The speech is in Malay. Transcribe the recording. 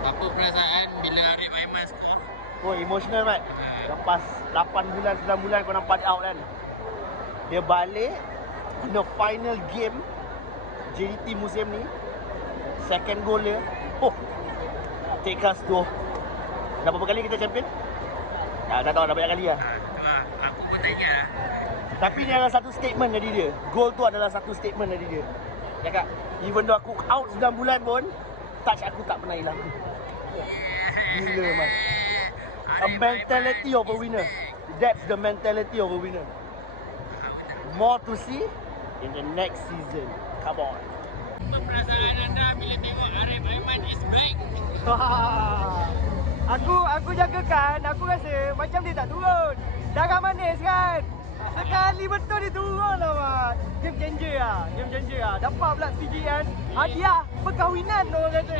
Apa perasaan bila Arif Aiman score? Oh, emotional, Mat. Lepas 8 bulan, 9 bulan kau nampak dia out kan. Dia balik in the final game JDT musim ni. Second goal dia. Oh, take us to. Dah berapa kali kita champion? Dah tahu dah banyak kali lah. Tu lah, aku pun tak ingat lah. Tapi ni adalah satu statement dari dia. Goal tu adalah satu statement dari dia. Cakap, even though aku out 9 bulan pun, touch aku tak pernah hilang. Gila, man. A mentality of a winner. That's the mentality of a winner. More to see in the next season. Come on. Apa perasaan anda bila tengok Arif Aiman is back? Aku jagakan, aku rasa macam dia tak turun. Darah manis kan. Sekali betul dia turun lah, Mat. Game changer lah. Dapat pula PGN hadiah perkahwinan orang kata.